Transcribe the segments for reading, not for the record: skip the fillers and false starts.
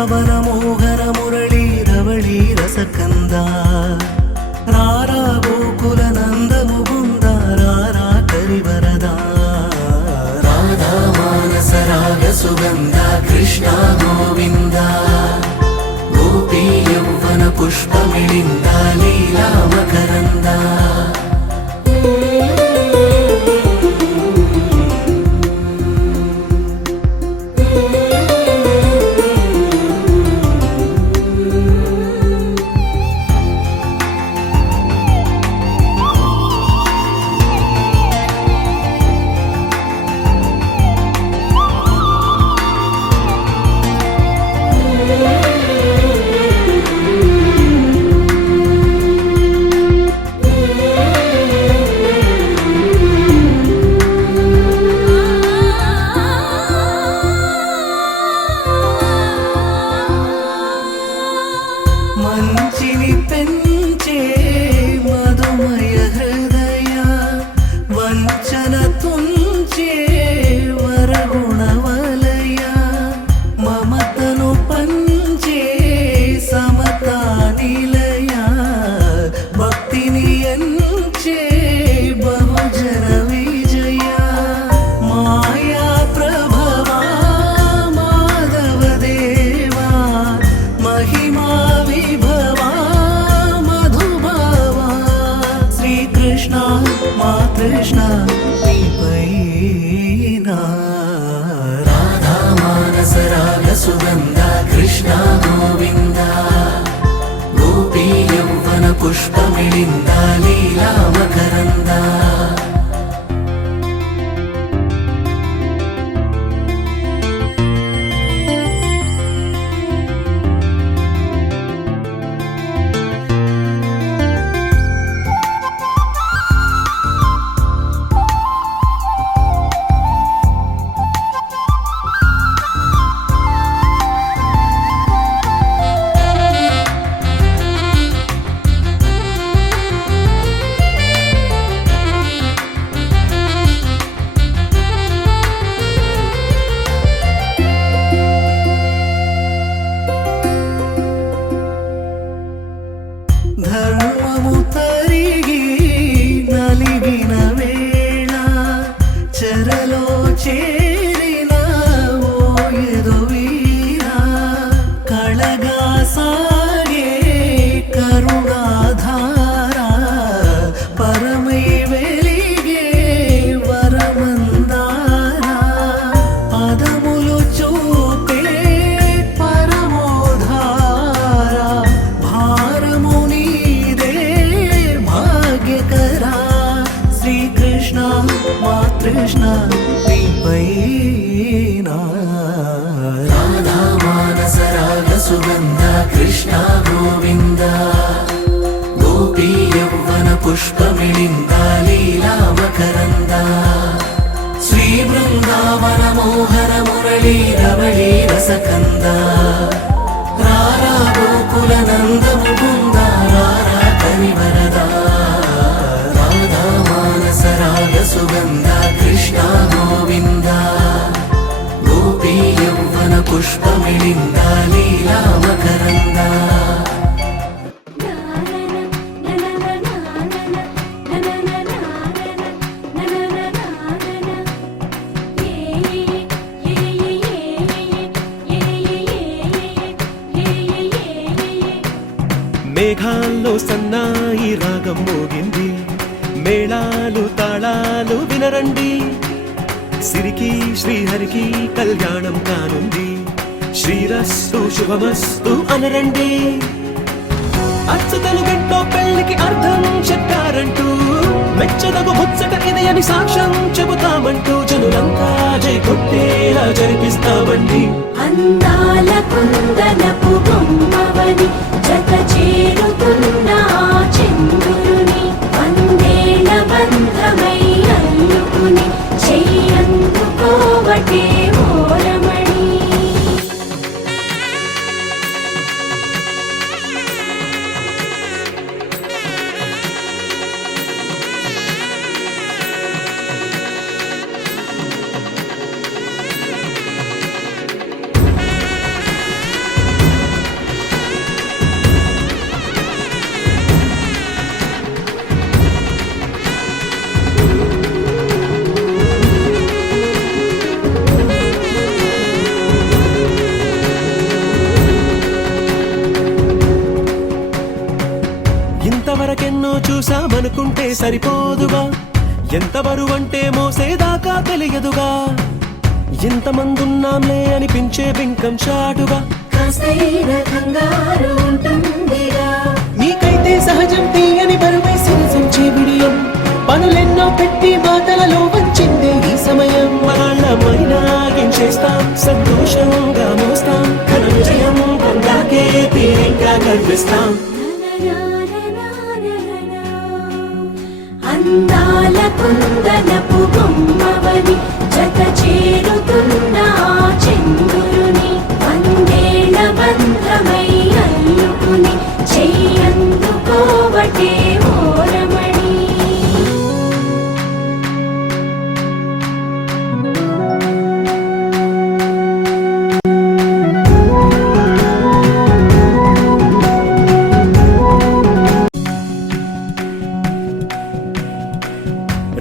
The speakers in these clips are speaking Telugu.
బృందావన మోహన మురళీ రవళీ రసకంద రారా గోకుల నంద ముకుంద రారా కరివరదా రాధా మానస రాగ సుగంధ కృష్ణ గోవింద గోపీ యౌవన పుష్పమిళింద లీలా మకరంద మంచిని పెంచే మధుమయ హృదయ వంచన తుంచే వరగుణ వలయ మమతను పంచే సమతా నిలయ భక్తిని ఎంచే బహుజన విజయ మాయా ప్రభవా మాధవ దేవా మహిమా విభవా మధుభావా శ్రీకృష్ణ మా కృష్ణ నీపైనా రాధా మానస రాగ సుగంధ కృష్ణ గోవింద గోపీ యౌవన పుష్పమిళింద లీలా మకరంద ధర్మము తరిగి నలిగిన వేళ చెరలో చేరిన ఓయదు వీరా కళగా సాగే కరుణాధార పరమై వెలిగే వరమందార పదములు చూపే పరమోధార భారము శ్రీకృష్ణ మా కృష్ణ నీపైనా రాధా మానస రాగ సుగంధ కృష్ణ గోవింద గోపీ యౌవన పుష్పమిళింద లీలా మకరంద శ్రీ బృందావన మోహన మురళీ రవళీ రసకంద రారా గోకుల నంద ముకుంద రారా కరివరదా రాగ సుగంధ కృష్ణ గోవింద గోపీ యౌవన పుష్పమిళింద లీలా మకరంద మేఘాల్లో సన్నాయి రాగం మోగింది మేళాలు తాళాలు వినరండి సిరికి శ్రీహరికి కళ్యాణం కానుంది శ్రీరస్తు శుభమస్తు అనరండి అచ్చతలు గంటో పెళ్లికి అర్థం చెప్పారంటూ మెచ్చదగు ముచ్చట ఇది అని సాక్ష్యం చెబుతామంటూ జనులంతా జై కొట్టేలా జరిపిస్తామండి అందాల కుందనపు బొమ్మవని జత చేరుతున్న చంద్రుని వందేల బంధమై అల్లుకుని చెయ్యందుకోవటే ఓరమణి అనుకుంటే సరిపోదుగా, ఎంత బరువంటే మోసేదాకా తెలియదుగా, ఎంతమందున్నాంలే అనిపించే బింకం చాటుగా. కాస్తైన కంగారు ఉంటుందిగా, నీకైతే సహజం తీయని బరువే సిరసించే బిడియం, పనులెన్నో పెట్టి మాటలలో వచ్చిందే ఈ సమయం. మనాళ్ళమైనా గించేస్తాం, సంతోషంగా మోస్తాం, ఘన విజయం పొందాకే తీరిగ్గా కనిపిస్తాం. అందాల కుందనపు బొమ్మవని జత చేరుతున్న ఆ చంద్రుని, వందేళ్ల బంధమై అల్లుకుని చెయ్యందుకోవటే ఓరమణి.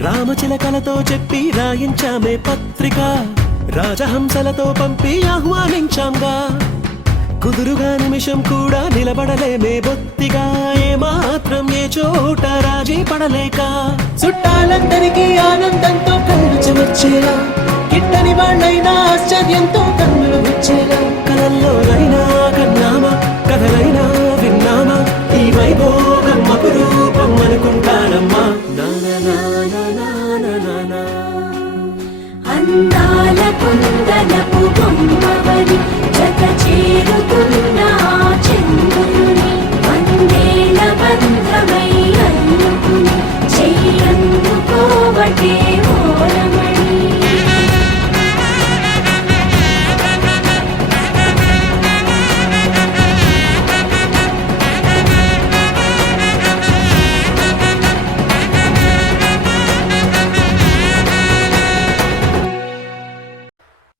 రామచిలకలతో చెప్పి రాయించామే పత్రిక, రాజహంసలతో పంపి ఆహ్వానించాంగా, కుదురుగా నిమిషం కూడా నిలబడలేమే బొత్తిగా, ఏమాత్రం ఏ చోట రాజీ పడలేక, చుట్టాలందరికీ ఆనందంతో కళ్ళు చెమర్చేలా, గిట్టని వాళ్ళైనా ఆశ్చర్యంతో కన్నులు వచ్చేలా, కలల్లోనైనా కన్నామా, కథలైనా విన్నామా, ఈ వైభోగం అపురూపం అనుకుంటానమ్మా. అందాల కుందనపు బొమ్మవని జత చేరుతున్న ఆ చంద్రుని, వందేళ్ల బంధమై అల్లుకుని చెయ్యందుకోవటే ఓరమణి.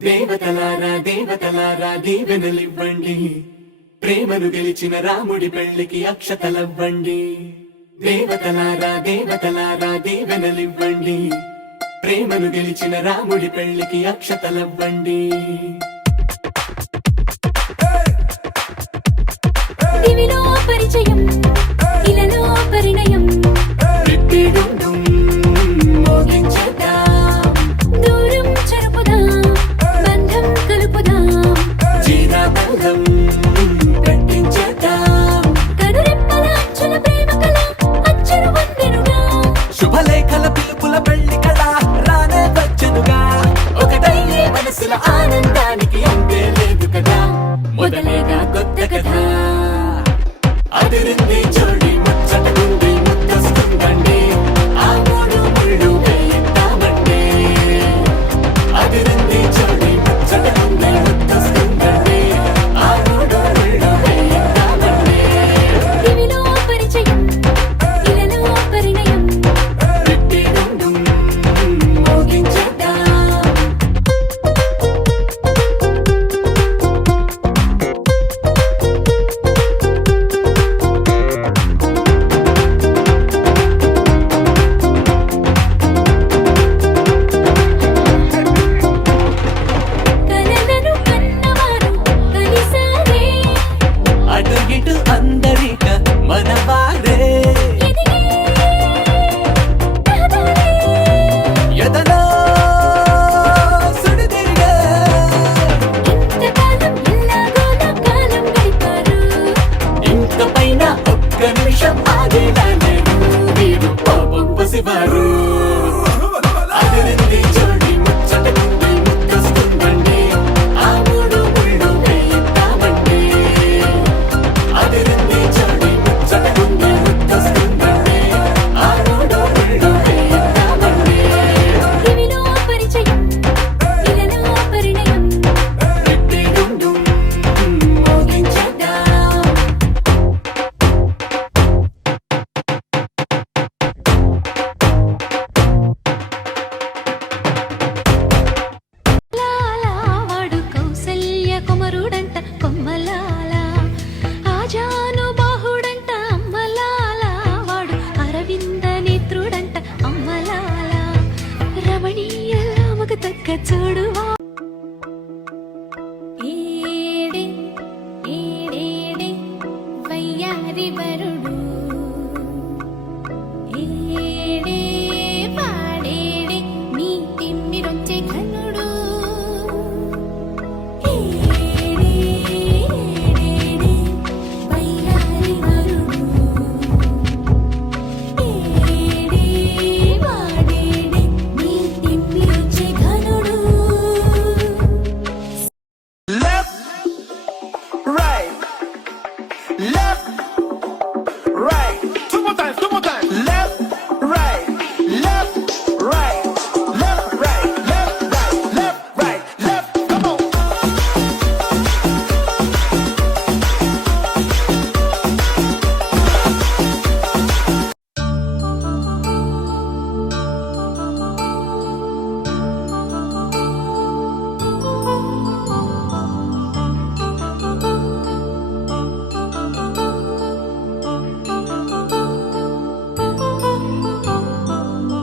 దేవతలారా దేవతలారా దీవెనలివ్వండి, ప్రేమను గెలిచిన రాముడి పెళ్లికి అక్షతలవ్వండి. దేవతలారా దేవతలారా దీవెనలివ్వండి, ప్రేమను గెలిచిన రాముడి పెళ్లికి అక్షతలవ్వండి. దివిలో పరిచయం, ఇలలో పరిణయం, రిట్టిడుండుం మోగించేద్దాం, దూరం చెరుపుదాం, బంధం కలుపుదాం, జీరాబంధం పెట్టించేద్దాం, కనురెప్పల అంచుల ప్రేమ కళ అచ్చును వందెనుగా, శుభలేఖల పిలుపుల పెళ్లి కళ రానే వచ్చెనుగా, ఒకటయ్యే మనసుల ఆనందానికి అంతే లేదు కదా, మొదలేగా కొత్త కథ. అదిరింది జోడి ముచ్చటకుంది ముద్దొస్తుందండి, ఆ మూడు ముళ్ళు వేయిద్దామండి. అదిరింది జోడి ముచ్చటకుంది ముద్దొస్తుందండి, ఆ మూడు ముళ్ళు వేయిద్దామండి. దివిలో పరిచయం, ఇలలో పరిణయం, రిట్టిడుండుం మోగించేద్దాం. కలలను కన్నవారు కలిసారే, అటు ఇటు అందరిక మనవారే, ఎదిగే రహదారే, ఎదలో సుడిదిరిగే. ఇంతకాలం ఎల్లాగోలా కాలం గడిపారు, ఇంక పైన ఒక్క నిమిషం ఆగేలా లేరు, వీరు పాపం పసివారు. అదిరింది జోడి ముచ్చటకుంది ముద్దొస్తుందండి, ఆ మూడు ముళ్ళు వేయిద్దామండి. అదిరింది జోడి ముచ్చటకుంది ముద్దొస్తుందండి, ఆ మూడు ముళ్ళు వేయిద్దామండి. దివిలో పరిచయం, ఇలలో పరిణయం, రిట్టిడుండుం మోగించేద్దాం. లాలా వాడు కౌసల్య కుమరుడంట కొమ్మలాల, ఆజాను బాహుడంట అమ్మలాల, వాడు అరవింద నేత్రుడంట అమ్మలాల, రమణీయలామకు తగ్గ చూడువా. ఏడే ఏడేడే వయ్యారి వరుడు, ఏడే ఏడే వయ్యారి వరుడు ఏడే వాడేడే నీ తిప్పి వచ్చే ఘనుడు Left, right, left, right. Two more times, two more times. Left, right, left, right, left, right, left, right, left, right, left. Come on.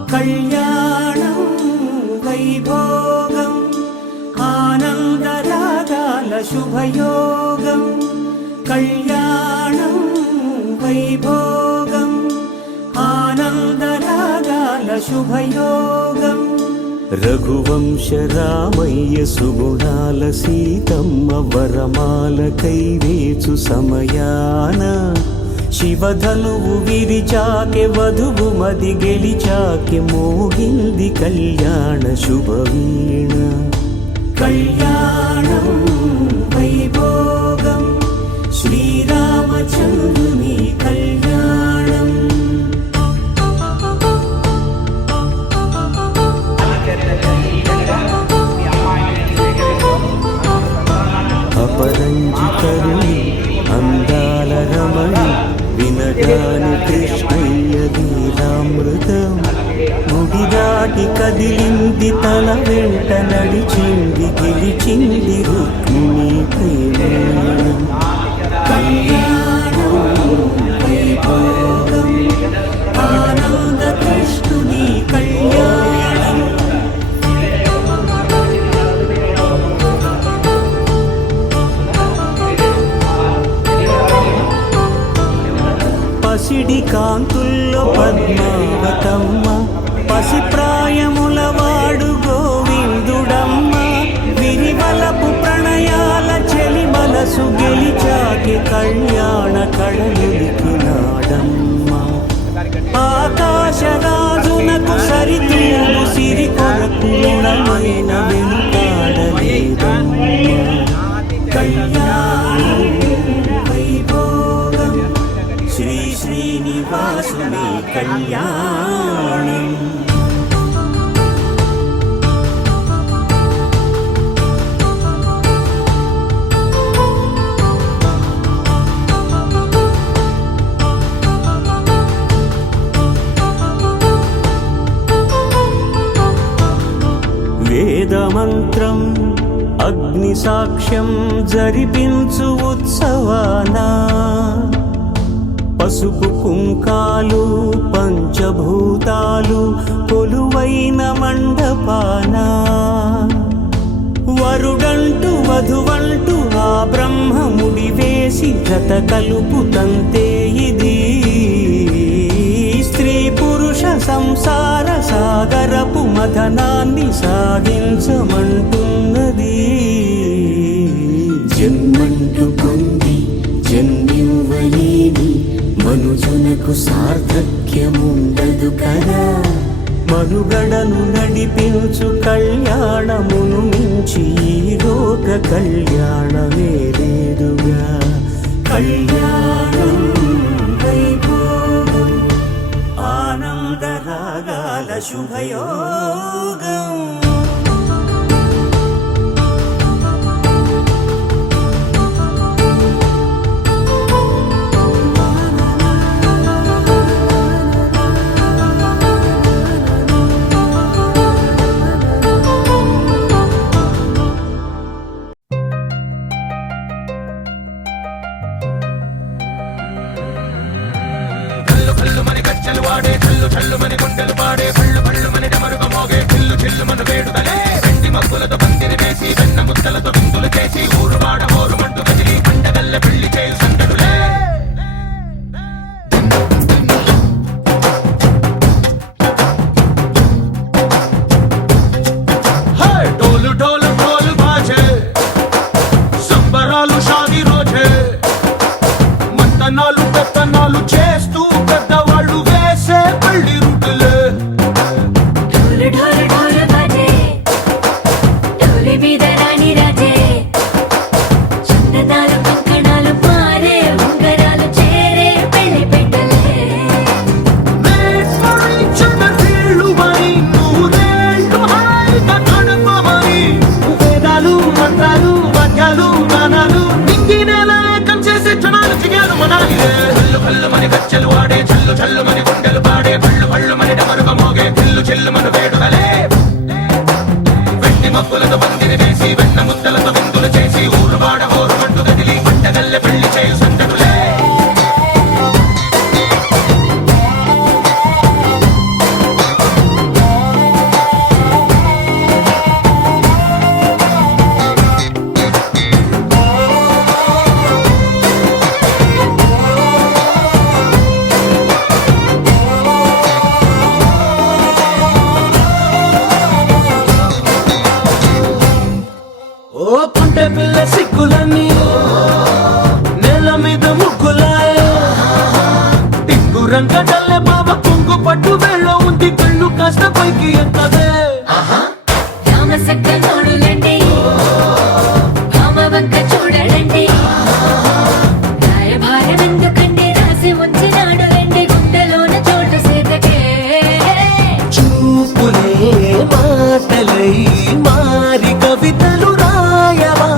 కళ్యాణం వైభోగం ఆనందరాగాల శుభయోగం కళ్యాణం వైభోగం ఆనందరాగాల శుభయోగం రఘువంశ రామయ్య సుగుణాల సీతమ్మ వరమాల కైవేచు సమయాన శివధనువు విరిచాకె వధువు మది గెలిచాకె మోగింది కళ్యాణ శుభవీణ కళ్యాణం వైభోగం శ్రీరామచంద్రుని కళ్యాణం అపరంజితరుని అందాల రమణి వినగాని కృష్ణయ్య లీలామృతం గుడి దాటి కదిలింది తల వెంట నడిచింది గెలిచింది రుక్మిణి ప్రేమ కళ్యాణం వైభోగం ఆనంద కృష్ణుని కళ్యాణం పసిడి కాంతుల్లో పద్మావతమ్మ పసి ప్రాయముల వాడు గోవిందుడమ్మ విరివలపు ప్రణయాల చెలి మనసు గెలిచాకి కళ్యాణ కళలులికినాడమ్మ ఆకాశరాజునకు సరితూలు సిరి కొరకు రుణమైన వెనుకాడలేదమ్మ కళ్యాణం వైభోగం శ్రీ శ్రీనివాసుని కళ్యాణం వేదమంత్రం అగ్ని సాక్ష్యం జరిపించు ఉత్సవానా పసుపు కుంకాలు పంచభూతాలు కొలువైన మండపాన వరుడంటూ వధువంటూ ఆ బ్రహ్మముడి వేసి జత కలుపుతంతే ఇది స్త్రీ పురుష సంసార సాగరపు మథనాన్ని సాగించమంటున్నది జన్మంటూ పొంది జన్మివ్వలేని మనుజునకు సార్థక్యముండదు కదా మనుగడను నడిపించు కళ్యాణమును మించి ఈ లోక కళ్యాణమే లేదుగా కళ్యాణం వైభోగం ఆనందరాగాల శుభయోగం పదాలిదే హల్లు హల్లు మని గజ్జలు వాడే చల్లు చల్లు మని గుండెలు పాడే పళ్ళు పళ్ళు మని డమరుగ మోగే చిల్లు చిల్లు మన వేడుదలే వెండి మబ్బులతో పందిరి వేసి వెన్న ముద్దలతో విందులు చేసి ఊరు వాడ హోరు మంటు గదిలి పంటగల్లె పెళ్లి చేయు సందడులే ఓ పుంటె పిల్ల సిక్కులన్నీ నేల మీద ముగ్గులాయ టింగు రంగడల్లె బాబ కొంగు పట్టు వెళ్ళ ఉంది కళ్ళు కాస్త పైకి ఎత్తదే రామసక్క నోడులండి రామవంక చూడలండి రాయభారం ఎందుకండి రాసి ఉంచినాడు వెండి గుండెలోన చోటు సీతకే చూపులే మాటలై మారి కవితలు రాయవా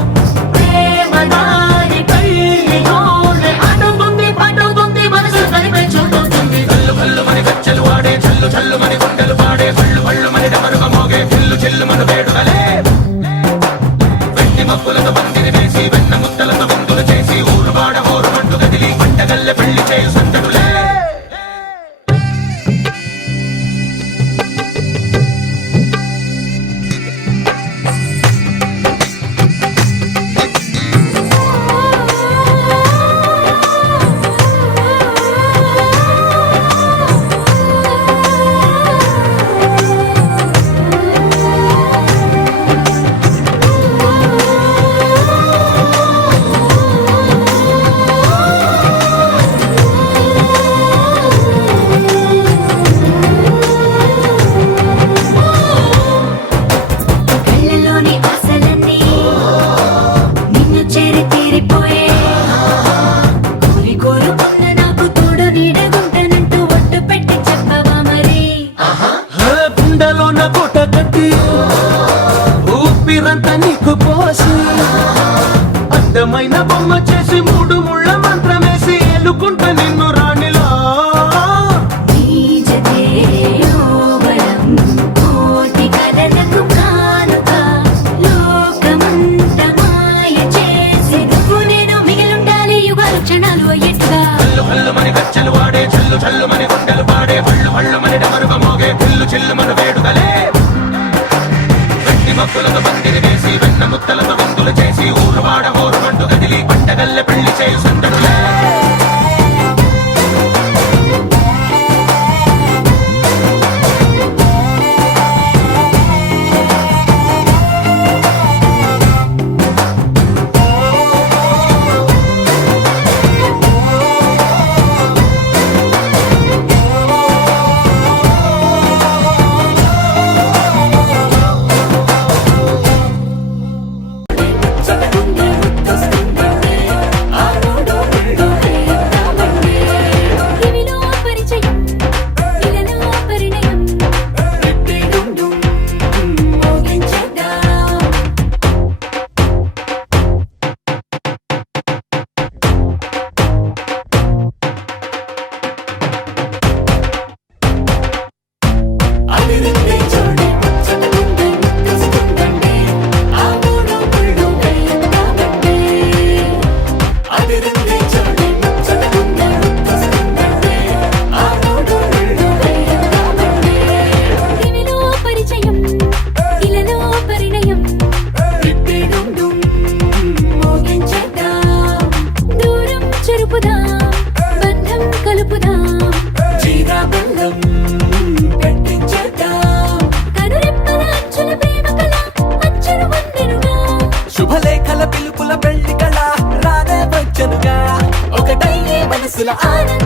ప్రేమదారి కళ్ళిలోనే అడుగుంది పడుగుంది మనసు కనిపై చూడుతుంది కల్లు కల్లు మని గజ్జలు వాడే చల్లు చల్లు మని గుండెలు పాడే పళ్ళు పళ్ళు మని డమరుగ మోగే చిల్లు చిల్లు మన వేడుదలే వెండి మబ్బులతో పందిరి వేసి వెన్న ముద్దలతో విందులు చేసి ఊరు వాడ హోరు మంటు గదిలి పంటగల్లె పెళ్లి చేయు సందడులే కళ్ళలోని ఆశలన్నీ నిన్ను చేరి తీరిపోయే కోరి కోరుకున్న నాకు తోడు నీడగుంటానంటూ ఒట్టు పెట్టి చెప్పవా మరి గుండెలోన కోట కట్టి ఊపిరంతా నీకు పోసి అందమైన బొమ్మ చేసి మూడు ముళ్ళ మంత్రమేసి ఎలుకుంటా నిన్ను రాణిలా నీజతే యోవరం కోటి కలలకు కానుక లోకమంత మాయ చేసి నువ్వు నేను మిగిలుండాలి యుగాలు క్షణాలు అయ్యేట్టుగా హల్లు హల్లు మని గజ్జలు వాడే చల్లు చల్లు మని గుండెలు పాడే పళ్ళు పళ్ళు మని డమరుగ మోగే చిల్లు చిల్లు మన వేడుదలే వెండి మబ్బులతో పందిరి వేసి వెన్న ముద్దలతో విందులు చేసి ఊరు వాడ హోరు మంటు గదిలి పంటగల్లె పెళ్లి చేయు సందడులే ఇవిలో పరిచయం ఇలలో పరిణయం మోగించేద్దాం అదిరింది చూడే చదువుండే కసుకుందండి ఆ మూడు ముళ్ళు వేయద్దామండి అదిరింది చూడే చదువుండే కసుకుందండి ఆ మూడు ముళ్ళు వేయద్దామండి ఇవిలో పరిచయం ఇలలో పరిణయం మోగించేద్దాం దూరం చెరుపుదాం బంధం కలుపుదాం జీరా బెల్లం పెట్టించేద్దాం కనురెప్పల అంచుల ప్రేమ కళ అచ్చరు వందెనుగా శుభలేఖల పిలుపుల పెళ్లి కళ రానే వచ్చనుగా ఒకటయ్యే మనసుల ఆనంద